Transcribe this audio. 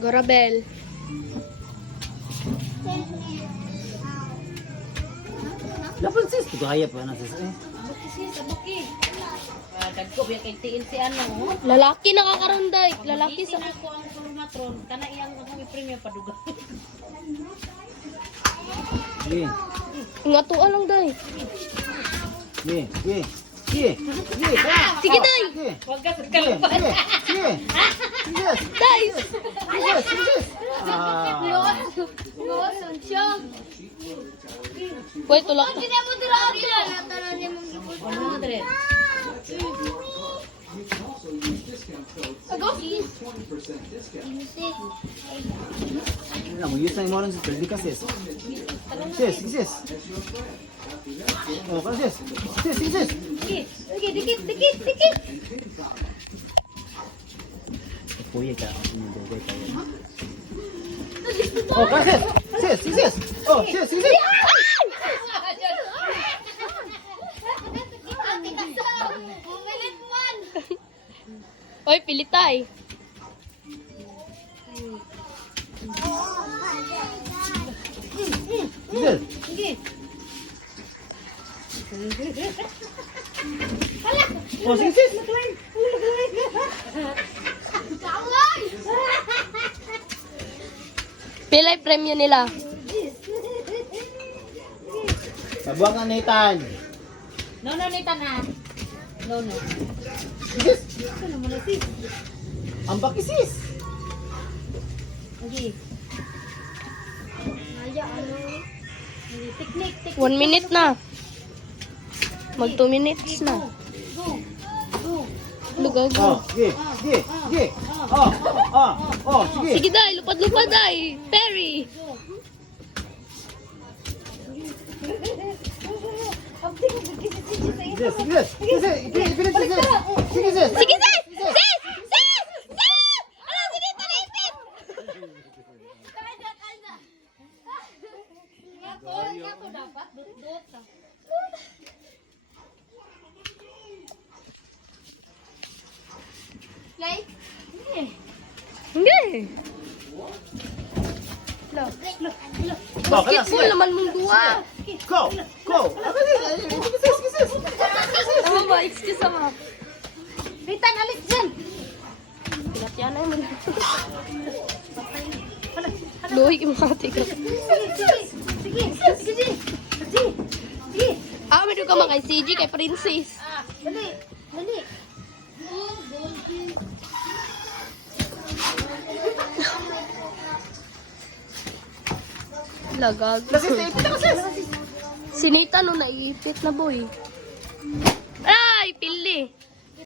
Gorabel. Dapat sis, gaya pa na sis eh. Dagko biya kay tiin si ano. Lalaki nakakaroon day. Lalaki sa... Ako ang formatron. Kana iyang akong premium paduga. Sige. Ingatuan lang day. Sige. Sige. Sige. Sige. Sige day. Sige. Wag ka sa Sige. kalupan. Sige. Sige. Sige. Day. Sige. Sige. Wait, tulak to. Ano dre? Wala mo, yun sa imo rin sis. Hindi ka sis. Sis. Sige sis. Oh, ka sis. Sis. Sige sis. Sige, dikit. Kuya ka. Sinidogay ka yun. Oh, ka sis. Sis. Sige sis. Oh, sis. Sige sis. Oy, pilitay. Sige. Sige. Oh, sige sis. Pilay premyo nila. Sabuang ka Nathan. No, Nita na. No. Sige sis. Ano mo na sis? Ang baki sis. Sige. Teknik. 1 minute na. Mag 2 minutes na. Go. Lugago. Oh, sige. Sige. Sige. Oh, sige. Sige day, lupad-lupad day. Perry. Sige, sige. Sige, ipilit sige. Sige, sis. Sige sis! Sis! Sis! Sis! Ano, sige, talipit! Hindi. Basketball naman mong duwa. Go. Sige, sis. Ano ba? Excuse mo. Ritan, alis dyan. Pinatyan na yun. Luhi yung mga tigas. Sige. Ah, meron ka mga kay CG, kay Princess. Dali. Lagag. Si Nathan no, naiipit na boy. Ay, pili.